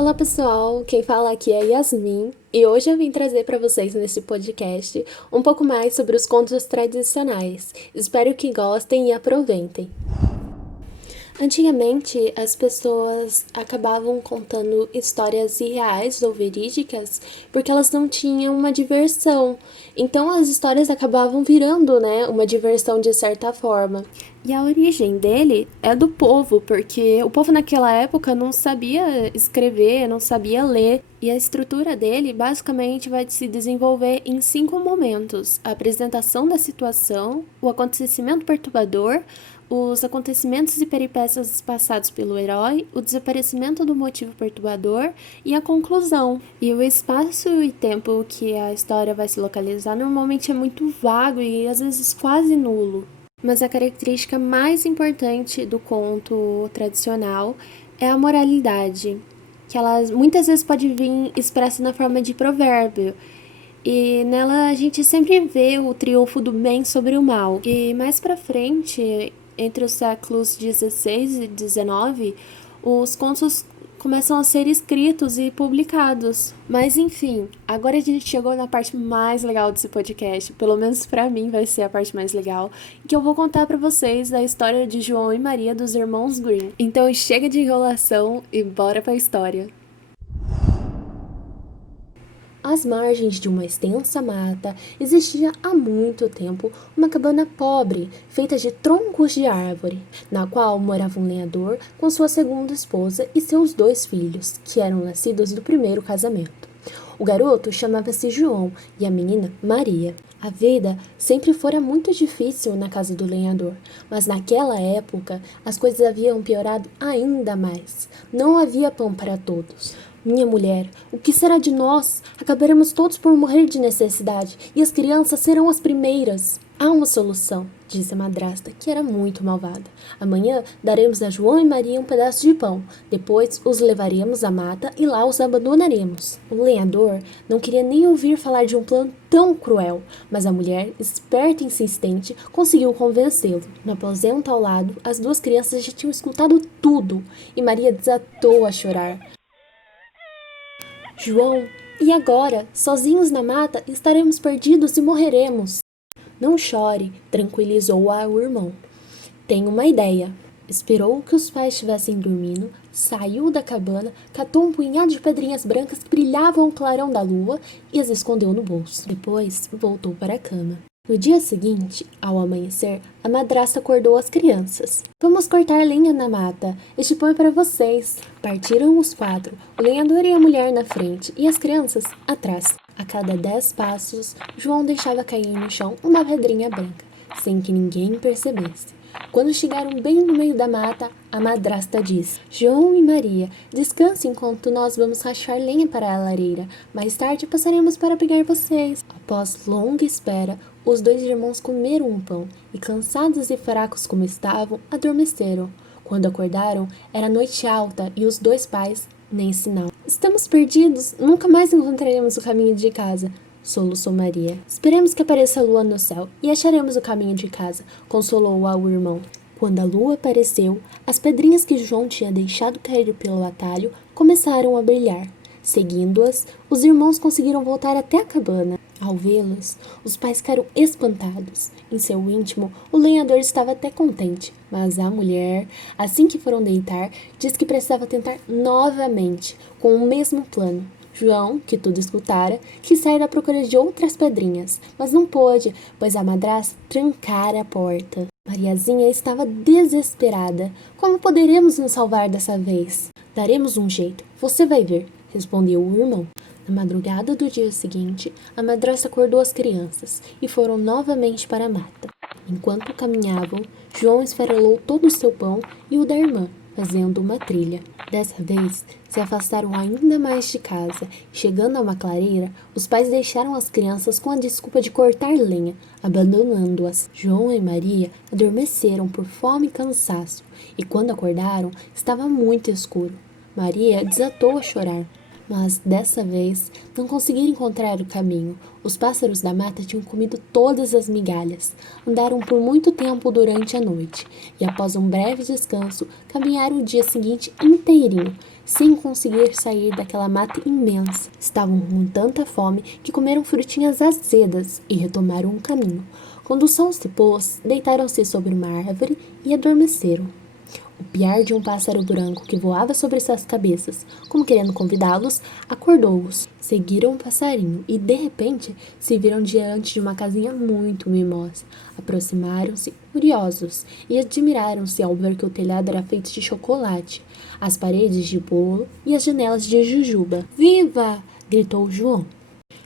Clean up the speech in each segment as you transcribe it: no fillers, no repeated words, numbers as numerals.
Olá pessoal, quem fala aqui é Yasmin e hoje eu vim trazer para vocês nesse podcast um pouco mais sobre os contos tradicionais. Espero que gostem e aproveitem. Antigamente, as pessoas acabavam contando histórias irreais ou verídicas porque elas não tinham uma diversão. Então, as histórias acabavam virando, uma diversão de certa forma. E a origem dele é do povo, porque o povo naquela época não sabia escrever, não sabia ler. E a estrutura dele basicamente vai se desenvolver em 5 momentos: a apresentação da situação, o acontecimento perturbador, os acontecimentos e peripécias passados pelo herói, o desaparecimento do motivo perturbador e a conclusão. E o espaço e tempo que a história vai se localizar normalmente é muito vago e às vezes quase nulo. Mas a característica mais importante do conto tradicional é a moralidade, que ela muitas vezes pode vir expressa na forma de provérbio. E nela a gente sempre vê o triunfo do bem sobre o mal. E mais pra frente, entre os séculos 16 e 19, os contos começam a ser escritos e publicados. Mas enfim, agora a gente chegou na parte mais legal desse podcast, pelo menos pra mim vai ser a parte mais legal, que eu vou contar pra vocês da história de João e Maria dos irmãos Grimm. Então chega de enrolação e bora pra história. Às margens de uma extensa mata, existia há muito tempo uma cabana pobre, feita de troncos de árvore, na qual morava um lenhador com sua segunda esposa e seus 2 filhos, que eram nascidos do primeiro casamento. O garoto chamava-se João e a menina Maria. A vida sempre fora muito difícil na casa do lenhador, mas naquela época as coisas haviam piorado ainda mais. Não havia pão para todos. Minha mulher, o que será de nós? Acabaremos todos por morrer de necessidade, e as crianças serão as primeiras. Há uma solução, disse a madrasta, que era muito malvada. Amanhã daremos a João e Maria um pedaço de pão. Depois os levaremos à mata e lá os abandonaremos. O lenhador não queria nem ouvir falar de um plano tão cruel, mas a mulher, esperta e insistente, conseguiu convencê-lo. No aposento ao lado, as 2 crianças já tinham escutado tudo, e Maria desatou a chorar. João, e agora? Sozinhos na mata, estaremos perdidos e morreremos. Não chore, tranquilizou-a o irmão. Tenho uma ideia. Esperou que os pais estivessem dormindo, saiu da cabana, catou um punhado de pedrinhas brancas que brilhavam ao clarão da lua e as escondeu no bolso. Depois, voltou para a cama. No dia seguinte, ao amanhecer, a madrasta acordou as crianças. Vamos cortar lenha na mata. Este pão é para vocês. Partiram os 4, o lenhador e a mulher na frente e as crianças atrás. A cada 10 passos, João deixava cair no chão uma pedrinha branca, sem que ninguém percebesse. Quando chegaram bem no meio da mata, a madrasta disse: João e Maria, descansem enquanto nós vamos rachar lenha para a lareira. Mais tarde passaremos para pegar vocês. Após longa espera, os 2 irmãos comeram um pão e, cansados e fracos como estavam, adormeceram. Quando acordaram, era noite alta e os 2 pais nem sinal. Estamos perdidos, nunca mais encontraremos o caminho de casa, soluçou Maria. Esperemos que apareça a lua no céu e acharemos o caminho de casa, consolou-a o irmão. Quando a lua apareceu, as pedrinhas que João tinha deixado cair pelo atalho começaram a brilhar. Seguindo-as, os irmãos conseguiram voltar até a cabana. Ao vê-las, os pais ficaram espantados. Em seu íntimo, o lenhador estava até contente, mas a mulher, assim que foram deitar, disse que precisava tentar novamente, com o mesmo plano. João, que tudo escutara, quis sair à procura de outras pedrinhas, mas não pôde, pois a madrasta trancara a porta. Mariazinha estava desesperada. Como poderemos nos salvar dessa vez? Daremos um jeito, você vai ver, respondeu o irmão. Na madrugada do dia seguinte, a madrasta acordou as crianças e foram novamente para a mata. Enquanto caminhavam, João esfarelou todo o seu pão e o da irmã, fazendo uma trilha. Dessa vez, se afastaram ainda mais de casa. Chegando a uma clareira, os pais deixaram as crianças com a desculpa de cortar lenha, abandonando-as. João e Maria adormeceram por fome e cansaço, e quando acordaram, estava muito escuro. Maria desatou a chorar. Mas dessa vez não conseguiram encontrar o caminho. Os pássaros da mata tinham comido todas as migalhas. Andaram por muito tempo durante a noite e, após um breve descanso, caminharam o dia seguinte inteirinho, sem conseguir sair daquela mata imensa. Estavam com tanta fome que comeram frutinhas azedas e retomaram o caminho. Quando o sol se pôs, deitaram-se sobre uma árvore e adormeceram. O piar de um pássaro branco que voava sobre suas cabeças, como querendo convidá-los, acordou-os. Seguiram o passarinho e, de repente, se viram diante de uma casinha muito mimosa. Aproximaram-se, curiosos, e admiraram-se ao ver que o telhado era feito de chocolate, as paredes de bolo e as janelas de jujuba. "Viva!" gritou João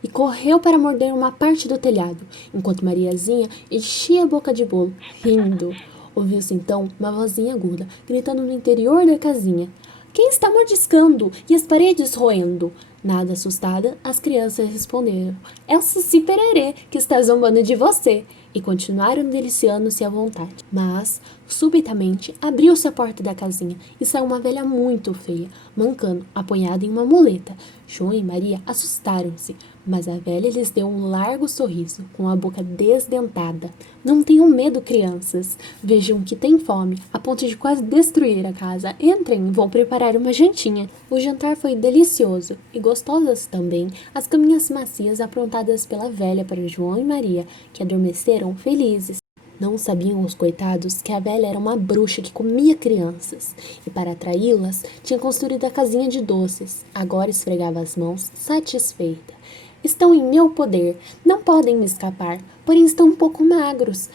e correu para morder uma parte do telhado, enquanto Mariazinha enchia a boca de bolo, rindo. Ouviu-se então uma vozinha aguda, gritando no interior da casinha: "Quem está mordiscando e as paredes roendo?" Nada assustada, as crianças responderam: "É o Saci Pererê que está zombando de você." E continuaram deliciando-se à vontade. Mas, subitamente, abriu-se a porta da casinha e saiu uma velha muito feia, mancando, apoiada em uma muleta. João e Maria assustaram-se, mas a velha lhes deu um largo sorriso, com a boca desdentada. "Não tenham medo, crianças. Vejam que têm fome, a ponto de quase destruir a casa. Entrem, vou preparar uma jantinha." O jantar foi delicioso e gostosas também as caminhas macias aprontadas pela velha para João e Maria, que adormeceram felizes. Não sabiam os coitados que a velha era uma bruxa que comia crianças, e para atraí-las tinha construído a casinha de doces. Agora esfregava as mãos, satisfeita. "Estão em meu poder, não podem me escapar, porém estão um pouco magros.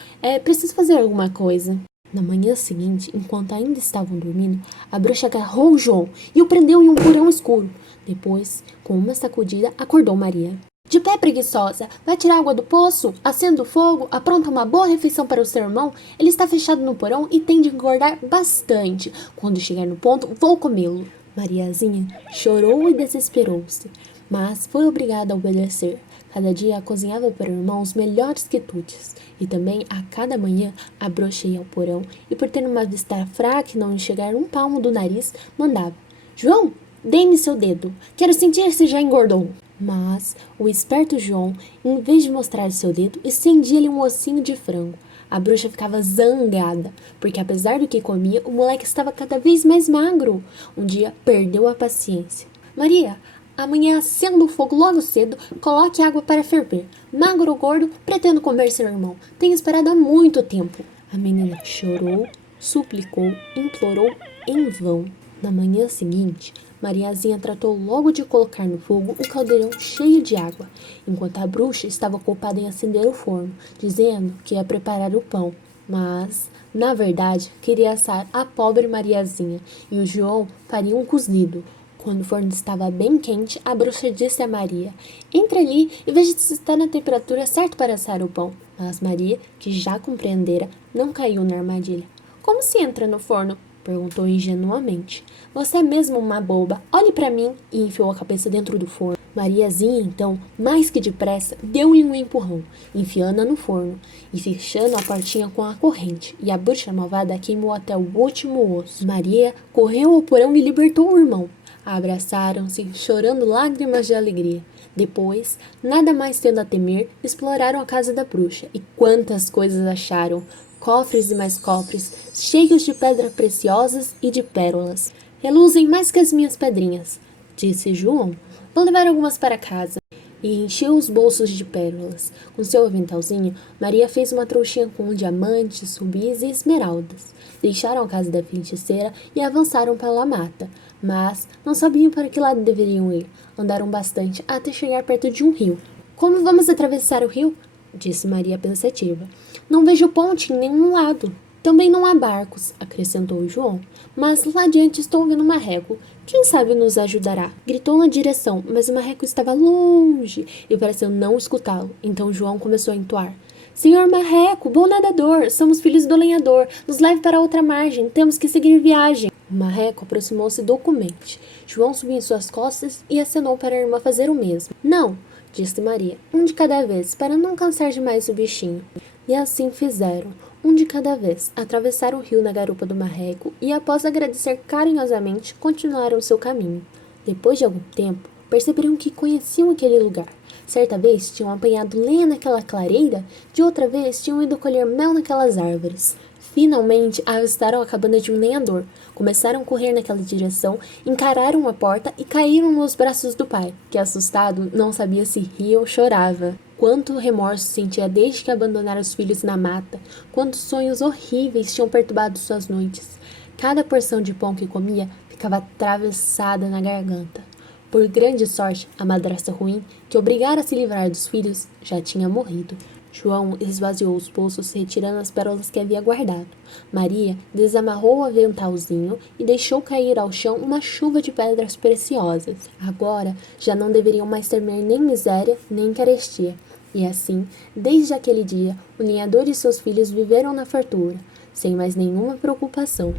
Preciso fazer alguma coisa." Na manhã seguinte, enquanto ainda estavam dormindo, a bruxa agarrou João e o prendeu em um porão escuro. Depois, com uma sacudida, acordou Maria. "De pé, preguiçosa! Vai tirar água do poço? Acenda o fogo, apronta uma boa refeição para o seu irmão. Ele está fechado no porão e tem de engordar bastante. Quando chegar no ponto, vou comê-lo." Mariazinha chorou e desesperou-se, mas foi obrigada a obedecer. Cada dia cozinhava para o irmão os melhores quitutes, e também a cada manhã a bruxa ia ao porão e, por ter uma vista fraca e não enxergar um palmo do nariz, mandava: "João, dê-me seu dedo, quero sentir se já engordou." Mas o esperto João, em vez de mostrar seu dedo, estendia-lhe um ossinho de frango. A bruxa ficava zangada, porque apesar do que comia, o moleque estava cada vez mais magro. Um dia perdeu a paciência. "Maria, amanhã acenda o fogo logo cedo, coloque água para ferver. Magro ou gordo, pretendo comer seu irmão. Tenho esperado há muito tempo." A menina chorou, suplicou, implorou em vão. Na manhã seguinte, Mariazinha tratou logo de colocar no fogo um caldeirão cheio de água, enquanto a bruxa estava ocupada em acender o forno, dizendo que ia preparar o pão. Mas, na verdade, queria assar a pobre Mariazinha, e o João faria um cozido. Quando o forno estava bem quente, a bruxa disse a Maria: "Entre ali e veja se está na temperatura certa para assar o pão." Mas Maria, que já compreendera, não caiu na armadilha. "Como se entra no forno?" perguntou ingenuamente. "Você é mesmo uma boba. Olhe para mim." E enfiou a cabeça dentro do forno. Mariazinha, então, mais que depressa, deu-lhe um empurrão, enfiando-a no forno e fechando a portinha com a corrente, e a bruxa malvada queimou até o último osso. Maria correu ao porão e libertou o irmão. Abraçaram-se, chorando lágrimas de alegria. Depois, nada mais tendo a temer, exploraram a casa da bruxa, e quantas coisas acharam! Cofres e mais cofres, cheios de pedras preciosas e de pérolas. "Reluzem mais que as minhas pedrinhas", disse João. "Vou levar algumas para casa." E encheu os bolsos de pérolas. Com seu aventalzinho, Maria fez uma trouxinha com diamantes, rubis e esmeraldas. Deixaram a casa da feiticeira e avançaram pela mata, mas não sabiam para que lado deveriam ir. Andaram bastante até chegar perto de um rio. "Como vamos atravessar o rio?" disse Maria pensativa. "Não vejo ponte em nenhum lado." "Também não há barcos", acrescentou João. "Mas lá adiante estou vendo uma régua. Quem sabe nos ajudará." Gritou na direção, mas o marreco estava longe e pareceu não escutá-lo. Então João começou a entoar: "Senhor Marreco, bom nadador, somos filhos do lenhador. Nos leve para outra margem, temos que seguir viagem." O marreco aproximou-se documente. João subiu em suas costas e acenou para a irmã fazer o mesmo. "Não", disse Maria, "um de cada vez, para não cansar demais o bichinho." E assim fizeram, um de cada vez, atravessaram o rio na garupa do marreco e, após agradecer carinhosamente, continuaram seu caminho. Depois de algum tempo, perceberam que conheciam aquele lugar. Certa vez tinham apanhado lenha naquela clareira, de outra vez tinham ido colher mel naquelas árvores. Finalmente avistaram a cabana de um lenhador. Começaram a correr naquela direção, encararam a porta e caíram nos braços do pai, que assustado não sabia se ria ou chorava. Quanto remorso sentia desde que abandonara os filhos na mata, quantos sonhos horríveis tinham perturbado suas noites. Cada porção de pão que comia ficava atravessada na garganta. Por grande sorte, a madrasta ruim, que obrigara a se livrar dos filhos, já tinha morrido. João esvaziou os bolsos, retirando as pérolas que havia guardado. Maria desamarrou o aventalzinho e deixou cair ao chão uma chuva de pedras preciosas. Agora já não deveriam mais temer nem miséria, nem carestia. E assim, desde aquele dia, o lenhador e seus filhos viveram na fartura, sem mais nenhuma preocupação.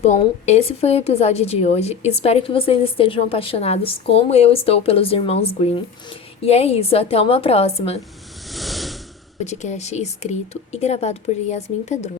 Bom, esse foi o episódio de hoje. Espero que vocês estejam apaixonados como eu estou pelos irmãos Green. E é isso, até uma próxima! Podcast escrito e gravado por Yasmin Pedron.